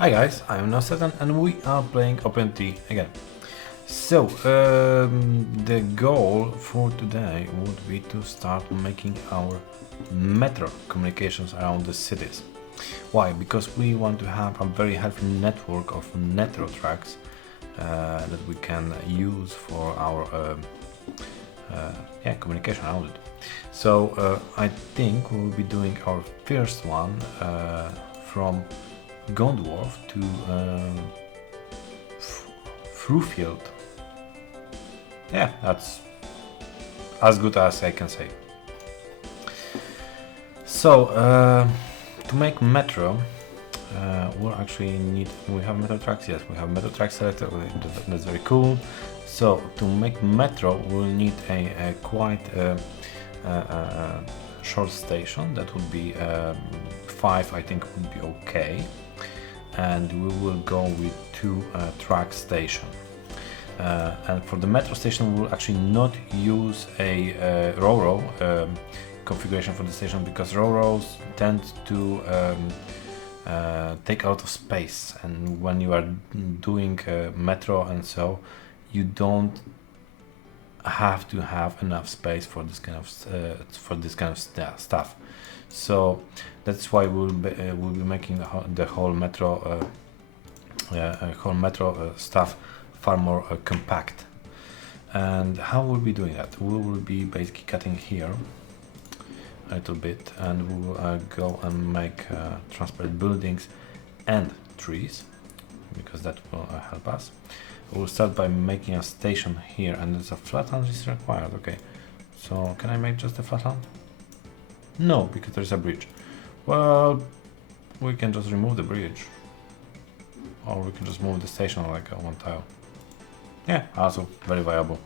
Hi guys, I am Nosetan and we are playing OpenTTD again. So, the goal for today would be to start making our metro communications around the cities. Why? Because we want to have a very healthy network of metro tracks that we can use for our communication around it. So, I think we'll be doing our first one from Gondorf to Frufield. Yeah, that's as good as I can say. So, to make metro, we'll actually need. We have metro tracks. Yes, we have metro tracks selected. That's very cool. So, to make metro, we'll need a quite short station. That would be 5. I think would be okay. And we will go with 2 track station. And for the metro station, we will actually not use a RoRo configuration for the station because RoRos tend to take a lot of space, and when you are doing metro and so, you don't have to have enough space for this kind of stuff. So that's why we'll be making the whole metro stuff far more compact. And how we'll be doing that? We will be basically cutting here a little bit, and we will go and make transport buildings and trees, because that will help us. We'll start by making a station here, and there's a flat land is required. Okay, so can I make just a flat land? No, because there's a bridge. Well, we can just remove the bridge, or we can just move the station like one tile. Yeah, also very viable.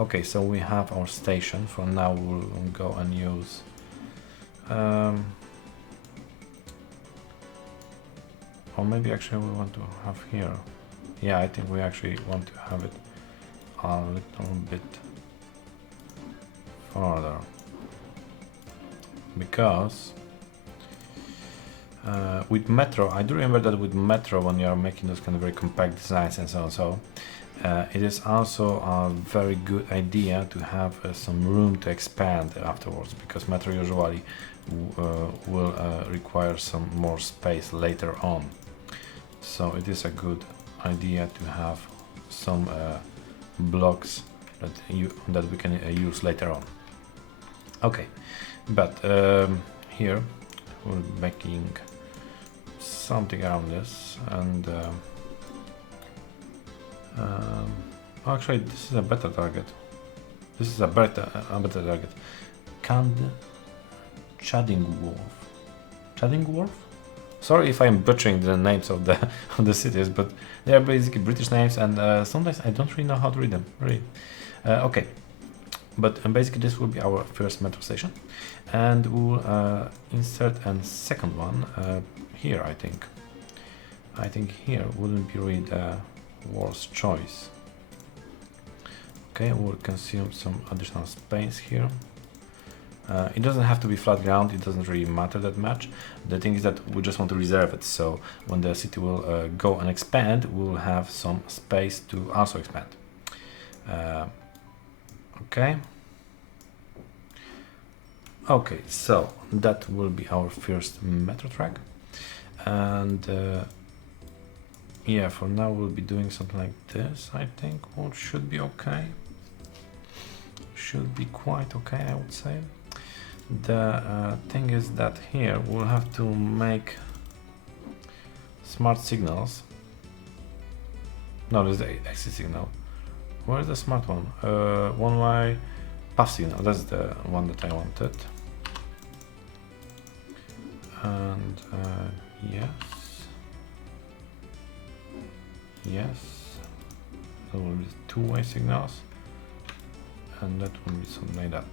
Okay, so we have our station. For now, we'll go and use or maybe actually we want to have here. Yeah, I think we actually want to have it a little bit further, because with metro, I do remember that with metro, when you are making those kind of very compact designs and so on, it is also a very good idea to have some room to expand afterwards, because metro usually will require some more space later on. So it is a good idea to have some blocks that we can use later on. Okay, but here we're making something around this, and actually this is a better target. This is a better target. Chaddingworth? Sorry if I'm butchering the names of the cities, but they are basically British names, and sometimes I don't really know how to read them. Really. Okay, but basically this will be our first metro station, and we'll insert a second one here. I think here wouldn't be really the worst choice. Okay, we'll consume some additional space here. It doesn't have to be flat ground, it doesn't really matter that much. The thing is that we just want to reserve it, so when the city will go and expand, we'll have some space to also expand. Okay. Okay, so that will be our first metro track, and yeah, for now we'll be doing something like this. I think what should be okay. Should be quite okay, I would say. The thing is that here we'll have to make smart signals. No, there's the exit signal. Where is the smart one? One-way path signal. That's the one that I wanted. And yes, there will be 2-way signals, and that will be something like that.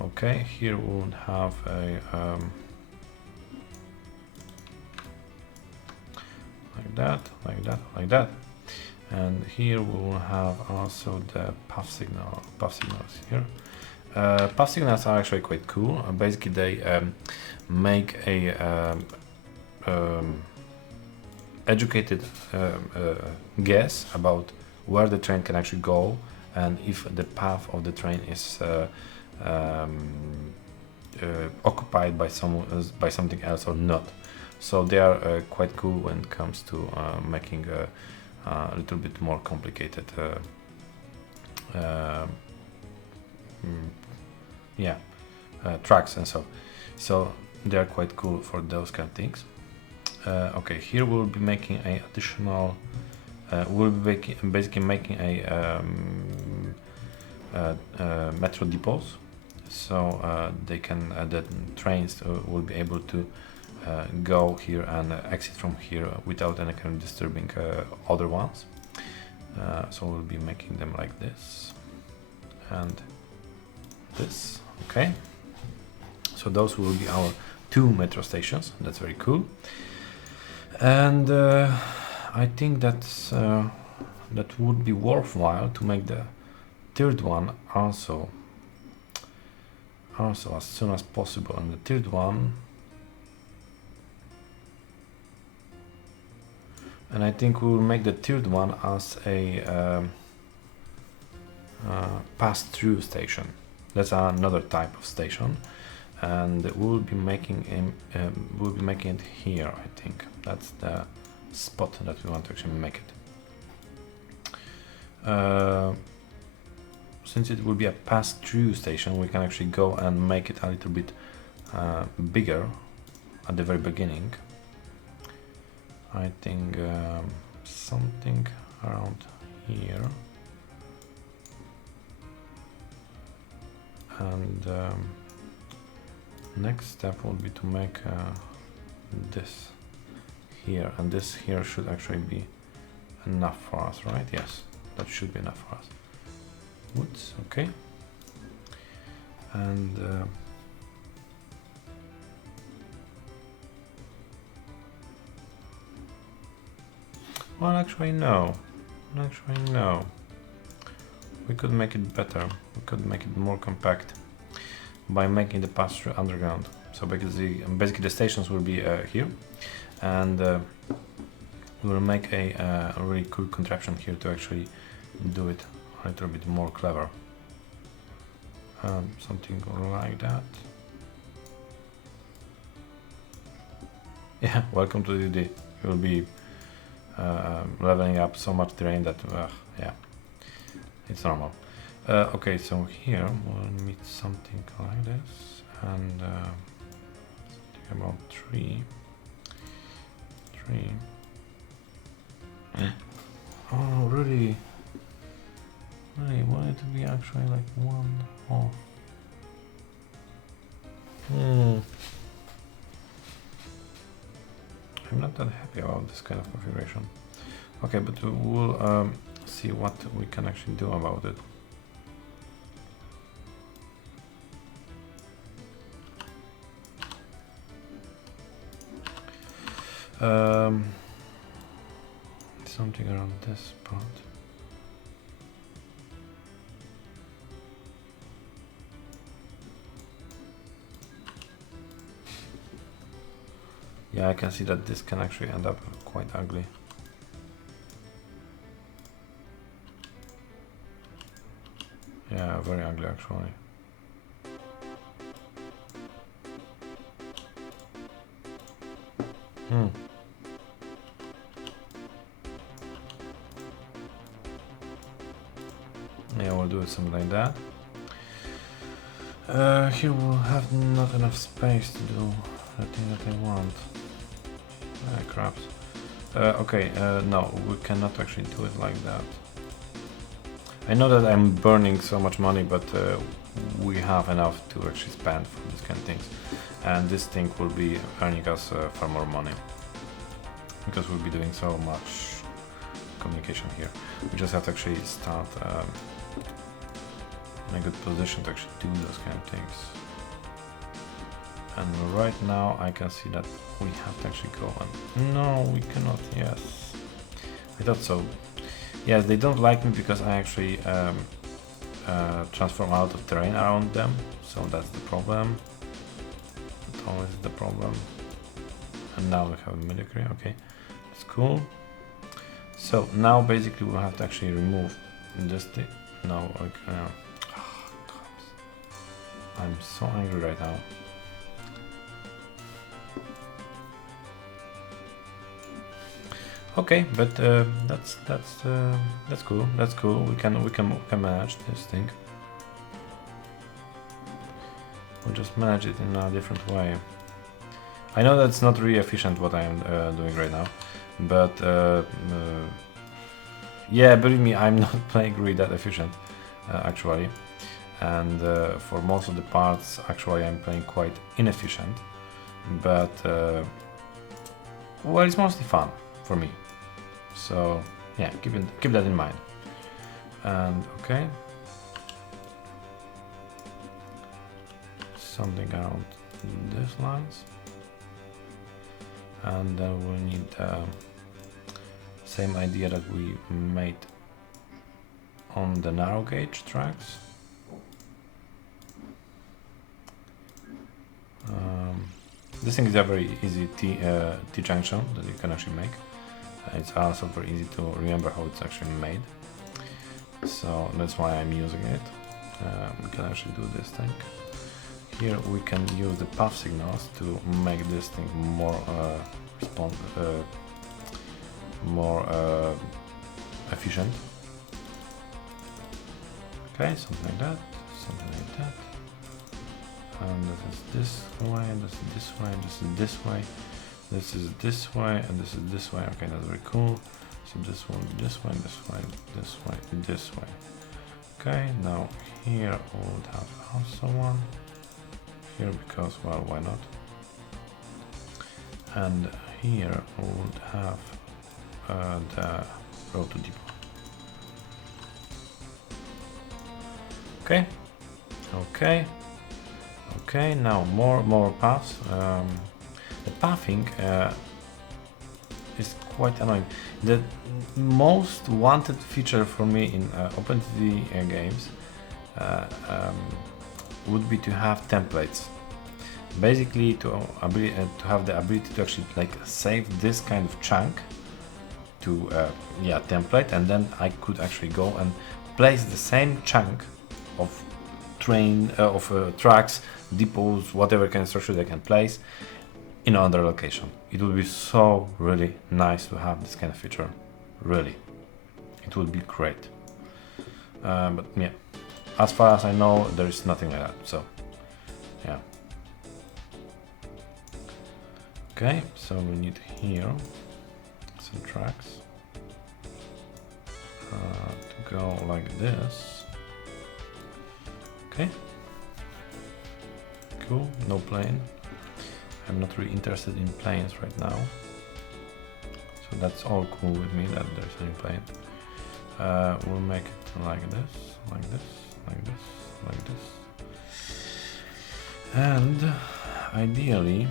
Okay, here we will have a like that, and here we will have also the path signals here. Path signals are actually quite cool. Basically, they make a educated guess about where the train can actually go and if the path of the train is occupied by something else or not. So they are quite cool when it comes to making a little bit more complicated tracks and so they are quite cool for those kind of things. Okay, here we'll be making a additional we'll be basically making a metro depots, so they can the trains will be able to go here and exit from here without any kind of disturbing other ones. So we'll be making them like this and this. Okay, so those will be our 2 metro stations. That's very cool. And I think that's that would be worthwhile to make the 3rd one also as soon as possible. And the 3rd one, and I think we will make the 3rd one as a pass-through station. That's another type of station, and we'll be making it here. I think that's the spot that we want to actually make it. Since it will be a pass-through station, we can actually go and make it a little bit bigger at the very beginning. I think something around here, and next step will be to make this here, and this here should actually be enough for us, right? Yes, that should be enough for us. Woods, okay. And well, actually no. We could make it better. We could make it more compact by making the pass-through underground. So basically the stations will be here, and we'll make a really cool contraption here to actually do it a little bit more clever. Something like that. Yeah, welcome to TTD. You'll be leveling up so much terrain that yeah, it's normal. Okay, so here we'll meet something like this, and something about 3. Oh, really? I want it to be actually like 1 off. I'm not that happy about this kind of configuration. Okay, but we'll see what we can actually do about it. Something around this spot. Yeah, I can see that this can actually end up quite ugly. Yeah, very ugly actually. Yeah, we'll do it something like that. Here we'll have not enough space to do the thing that I want. Craps. Okay, no, we cannot actually do it like that. I know that I'm burning so much money, but we have enough to actually spend for these kind of things. And this thing will be earning us far more money, because we'll be doing so much communication here. We just have to actually start in a good position to actually do those kind of things. And right now I can see that we have to actually go on. No, we cannot. Yes, I thought so. Yes, they don't like me because I actually transform out of terrain around them, so that's the problem. That's always the problem. And now we have military. Okay, It's cool. So now basically we'll have to actually remove this thing. No, I'm so angry right now. Okay, but that's cool. That's cool. We can manage this thing. We'll just manage it in a different way. I know that's not really efficient what I am doing right now, but yeah, believe me, I'm not playing really that efficient actually, and for most of the parts actually I'm playing quite inefficient, but well, it's mostly fun for me. So yeah, keep that in mind. And okay, something around these lines, and then we need same idea that we made on the narrow gauge tracks. This thing is a very easy T-junction that you can actually make. It's also very easy to remember how it's actually made. So that's why I'm using it. We can actually do this thing. Here we can use the path signals to make this thing more efficient. Okay, something like that, something like that. And this is this way, and this is this way, and this is this way. This is this way, and this is this way. Okay, that's very cool. So this one, this way, this way, this way, this way. Okay, now here we would have also one. Here because, well, why not? And here we would have the road to depot. Okay, okay, okay. Now more paths. The pathing is quite annoying. The most wanted feature for me in OpenTTD games would be to have templates. Basically, to have the ability to actually like save this kind of chunk to yeah, template, and then I could actually go and place the same chunk of tracks, depots, whatever kind of structure they can place in another location. It would be so really nice to have this kind of feature. Really, it would be great. But yeah, as far as I know, there is nothing like that. So yeah. Okay, so we need here some tracks to go like this. Okay, cool. No plane. I'm not really interested in planes right now, so that's all cool with me that there's any plane. We'll make it like this, like this, like this, like this, and ideally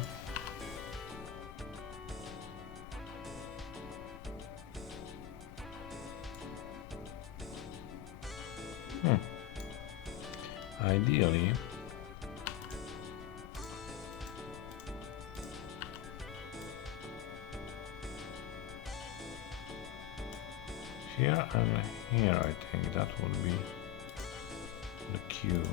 here and here, I think that would be the queue.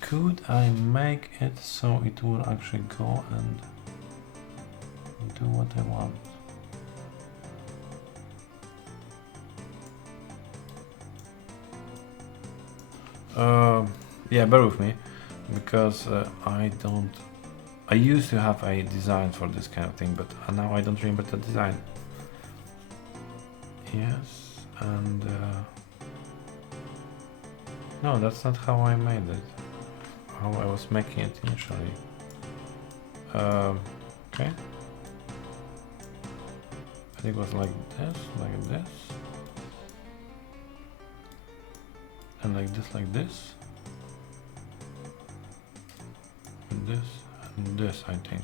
Could I make it so it will actually go and do what I want? Yeah, bear with me, because I used to have a design for this kind of thing, but now I don't remember the design. Yes, and no, that's not how I made it. How I was making it initially. Okay. I think it was like this, and like this, and this, and this, I think.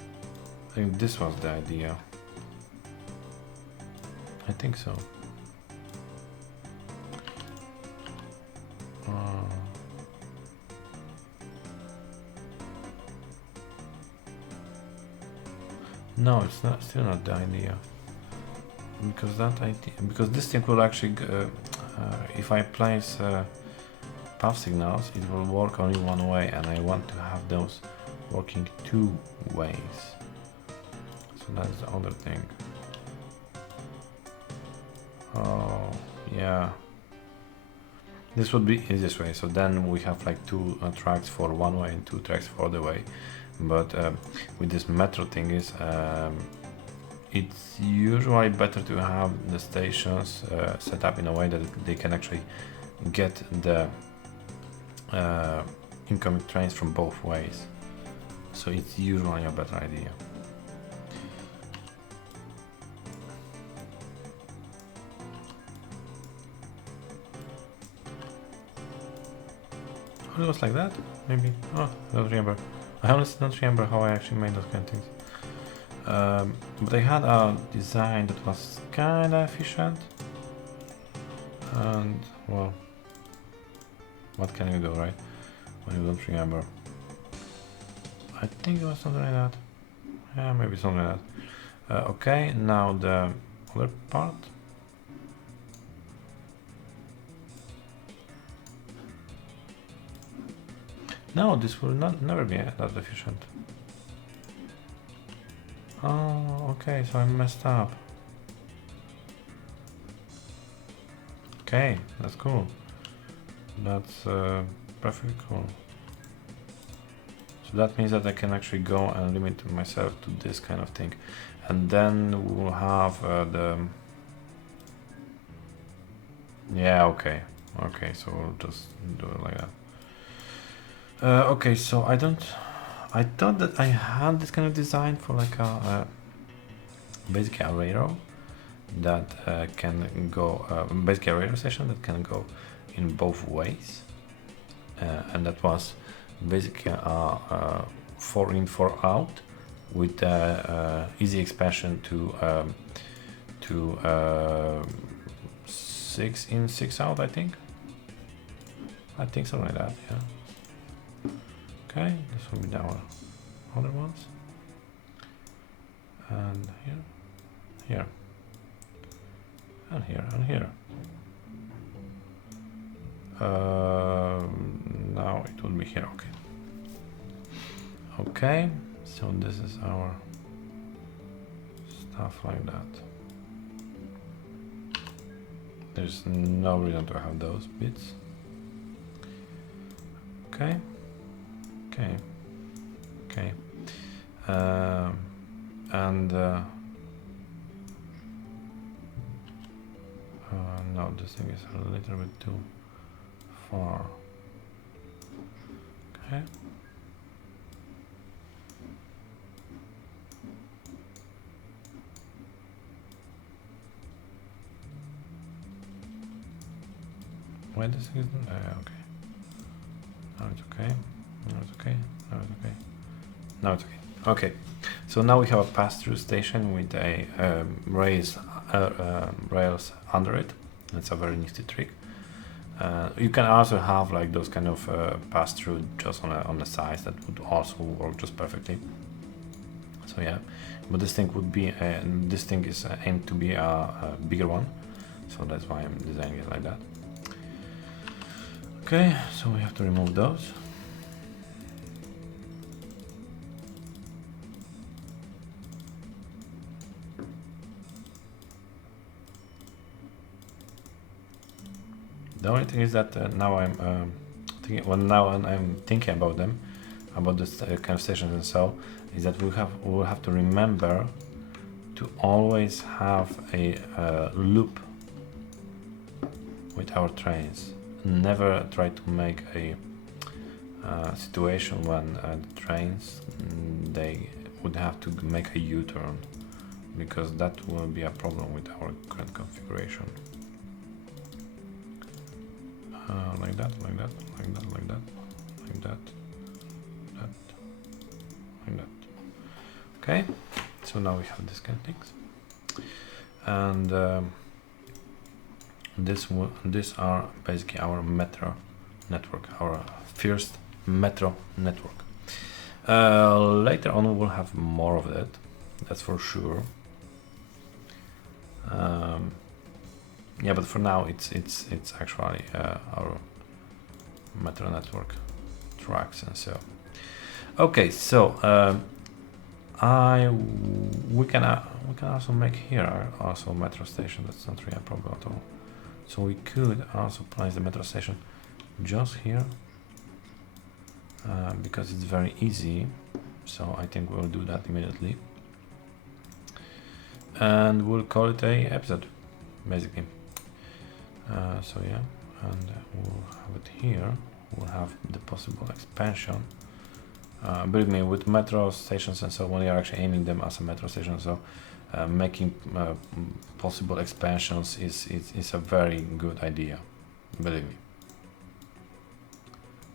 I think this was the idea. I think so. No, it's not. Still not the idea. Because this thing will actually, if I place path signals, it will work only one way, and I want to have those working two ways. So that's the other thing. Oh, yeah. This would be easiest way. So then we have like two tracks for one way and two tracks for the way. But with this metro thing is, it's usually better to have the stations set up in a way that they can actually get the incoming trains from both ways. So it's usually a better idea. Oh, it was like that? Maybe. Oh, I don't remember. I honestly don't remember how I actually made those kind of things. But I had a design that was kind of efficient. And, well, what can you do, right? When you don't remember. I think it was something like that. Yeah, maybe something like that. Okay, now the other part. No, this will never be that efficient. Oh, okay, so I messed up. Okay, that's cool. That's perfectly cool. So that means that I can actually go and limit myself to this kind of thing. And then we'll have the... Yeah, okay. Okay, so we'll just do it like that. Okay, so I thought that I had this kind of design for like a basically a railroad that can go, basically a railroad station that can go in both ways. And that was basically a 4 in 4 out with easy expansion to 6 in 6 out, I think something like that. Yeah. Okay, this will be our other ones, and here, and here, and here. Now it will be here. Okay. Okay, so this is our stuff like that. There's no reason to have those bits. Okay. Okay. Okay. And no, this thing is a little bit too far. Okay. Why this thing is okay. Now it's okay. Now it's okay. Now it's okay. Now it's okay. Okay. So now we have a pass-through station with a rails under it. That's a very nifty trick. You can also have like those kind of pass-through just on the sides that would also work just perfectly. So yeah, but this thing would be this thing is aimed to be a bigger one, so that's why I'm designing it like that. Okay, so we have to remove those. The only thing is that now I'm thinking, well, now I'm thinking about them, about this kind of stations and so, is that we'll have to remember to always have a loop with our trains. Never try to make a situation when the trains they would have to make a U-turn, because that will be a problem with our current configuration. Like that, like that, like that, like that, like that, that, like that. Okay, so now we have this kind of things, and these are basically our metro network, our first metro network. Later on we'll have more of that, that's for sure. Yeah, but for now it's actually our metro network tracks and so. Okay, so we can also make here also a metro station. That's not really a problem at all. So we could also place the metro station just here because it's very easy. So I think we'll do that immediately, and we'll call it a episode, basically. So yeah, and we'll have it here. We'll have the possible expansion. Believe me, with metro stations and so, when you're actually aiming them as a metro station, so making possible expansions is a very good idea, believe me.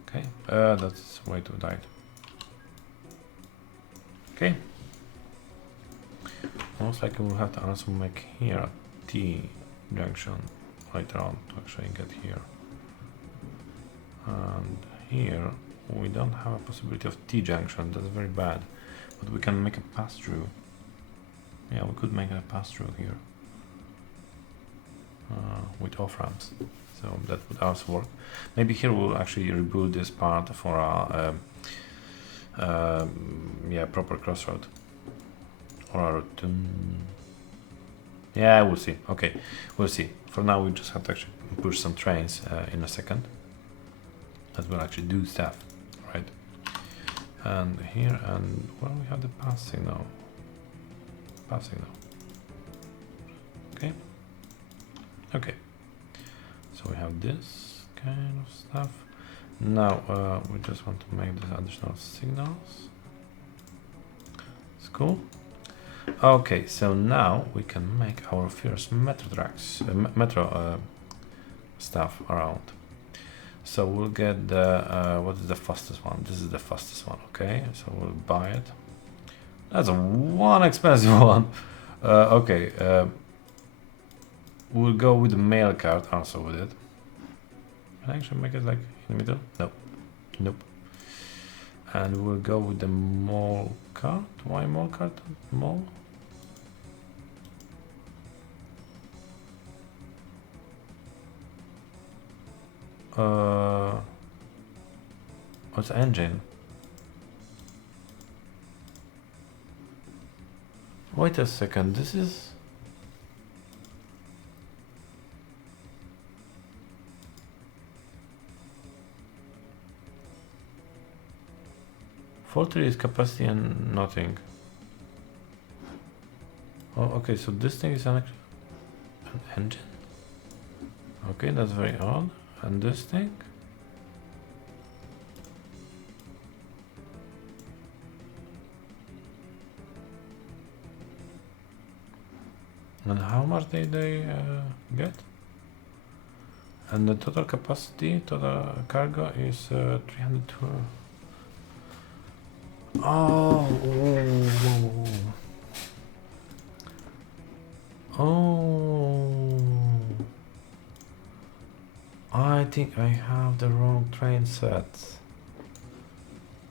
Okay, that's way too tight. Okay, most likely we'll have to also make here a T junction later on to actually get here. And here we don't have a possibility of T junction, that's very bad, but we can make a pass through. Yeah, we could make a pass through here with off ramps, so that would also work. Maybe here we'll actually rebuild this part for our yeah, proper crossroad or a route. Yeah, we'll see. Okay, we'll see. For now we just have to actually push some trains in a second that will actually do stuff, right? And here, and well, we have the pass signal. Okay, okay, so we have this kind of stuff. Now we just want to make these additional signals. It's cool. Okay, so now we can make our first metro tracks, metro stuff around. So we'll get the what is the fastest one? This is the fastest one. Okay, so we'll buy it. That's one expensive one. Okay, we'll go with the mail card also with it. Can I actually make it like in the middle? Nope, nope. And we'll go with the mall card. Why mall card? Mall. What's engine? Wait a second, this is... Faulty is capacity and nothing. Oh, okay, so this thing is an engine? Okay, that's very odd. And this thing? And how much they get? And the total capacity, total cargo is 302. Oh, I think I have the wrong train set.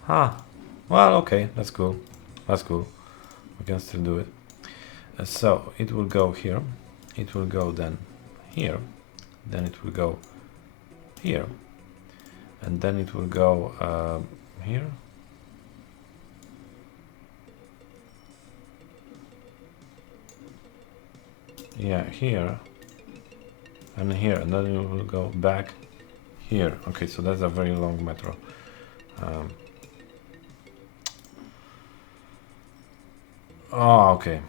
Huh. Well, okay, that's cool. That's cool. We can still do it. So it will go here. It will go then here. Then it will go here. And then it will go here. Yeah, here. And here. And then it will go back here. Okay, so that's a very long metro. Oh, okay.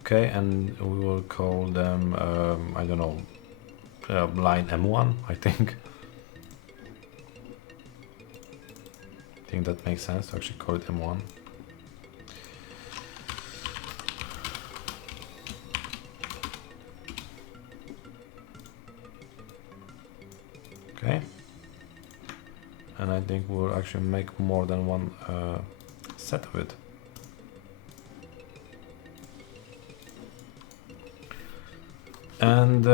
Okay, and we will call them, I don't know, line M1, I think. I think that makes sense to actually call it M1. Okay. And I think we'll actually make more than one set of it. And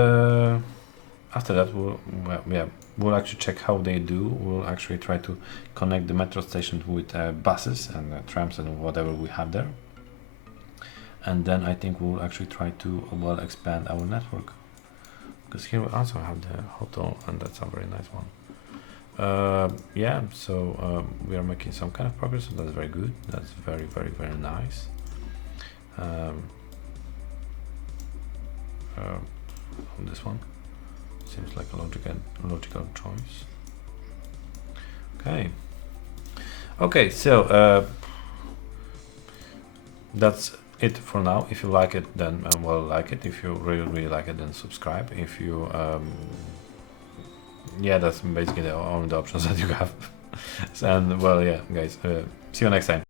after that, we'll actually check how they do. We'll actually try to connect the metro station with buses and trams and whatever we have there. And then I think we'll actually try to expand our network, because here we also have the hotel, and that's a very nice one. Yeah, so we are making some kind of progress, so that's very good. That's very, very, very nice. On this one, seems like a logical choice. Okay, so that's it for now. If you like it, then like it. If you really like it, then subscribe. If you yeah, that's basically the only options that you have. And yeah, guys, see you next time.